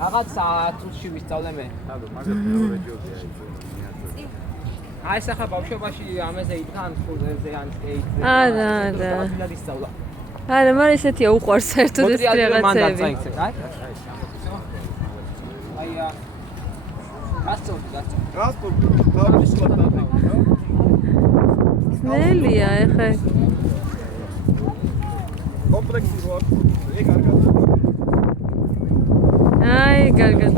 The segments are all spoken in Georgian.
რაღაც ათუთში ვისწავლე მე. აი სახა ბავშვობაში ამაზე იტყან სკოლაზე ან სკეიტზე. და ვისწავლა. არა, მაგრამ ესეთია უყვარს საერთოდ ეს რაღაცები. აი გასწორდი. ნელია ეხა. კომპლექსი რო აქვს, ეგ არ გადა. აი, კარგად.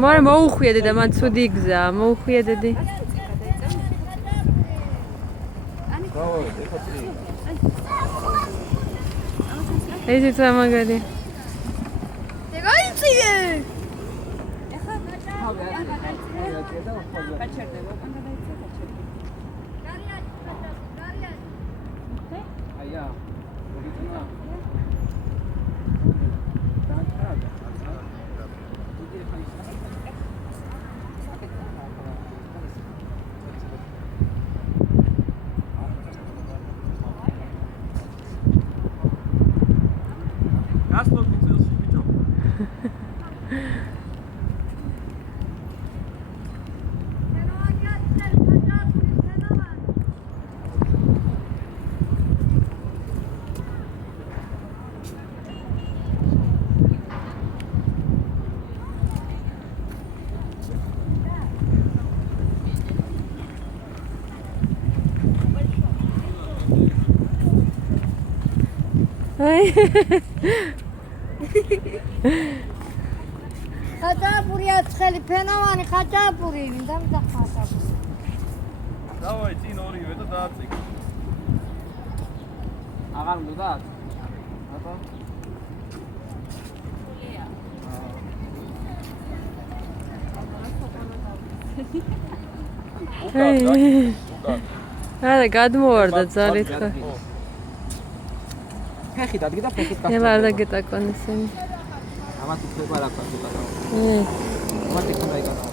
მაგრამ მოუხვიე და მან ცუდი გზა, მოუხვიე დედი. ეს თამაგარი. დეგაიწიე. ხაჭაპური აცხელი ფენოვანი ხაჭაპური მინდა ხაჭაპური. დავაი წინ ორივე და დააწიკ. აღარ უნდა და? აბა. არა, გადმოვარდა ძალით ხა. ფეხი დადგა და ფეხით გასწორდა. ეხლა არ დაგეტაკონ ისინი. ამათ იქნება რა ქვია უკანა. ამათ იქნება იგანა.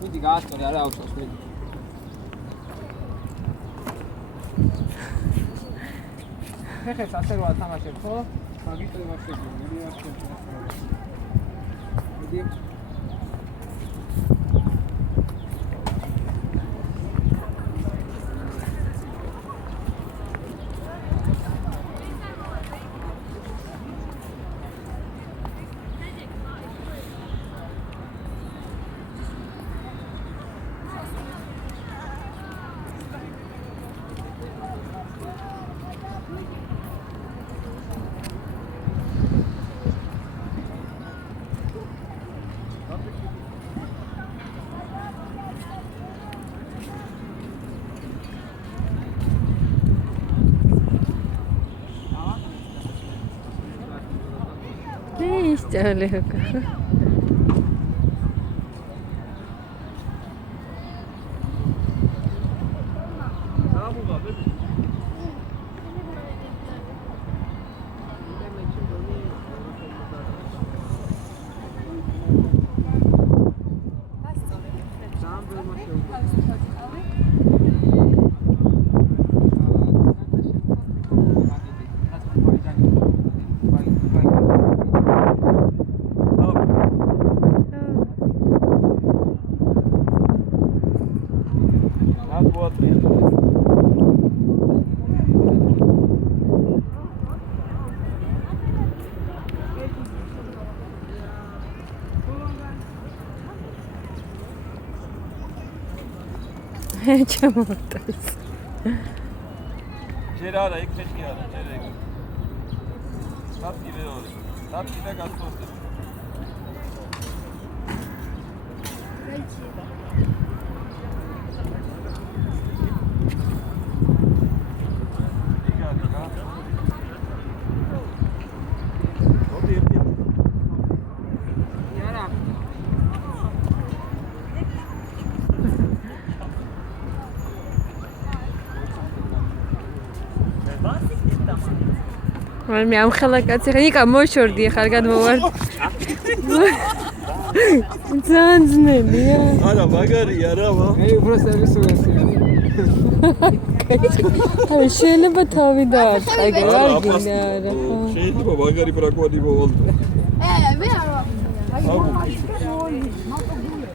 მიდი გაასწორე არა აუწოს მიდი. ფეხებს ასე რა თამაშებ ხო? მაგისტრი ვაშები, მიდი ვაშები. მიდი ისწავლე ხა. ჩამოვტანს. ჯერ არა, იქ ფეხი არა, ჯერ ეგ. საფი მეორე. საფი და გასწორდა. მე ამ ხელა კაცი ხარ იკა მოშორდი ხარ გადმოვარ ძანძნელია არა მაგარია რა ვა უფრო სერვისული აი შეიძლება თავი დაარტყე რა გინდა არა შეიძლება მაგარი ბრაკვადი მოვალ მე არ ვაფიქრე.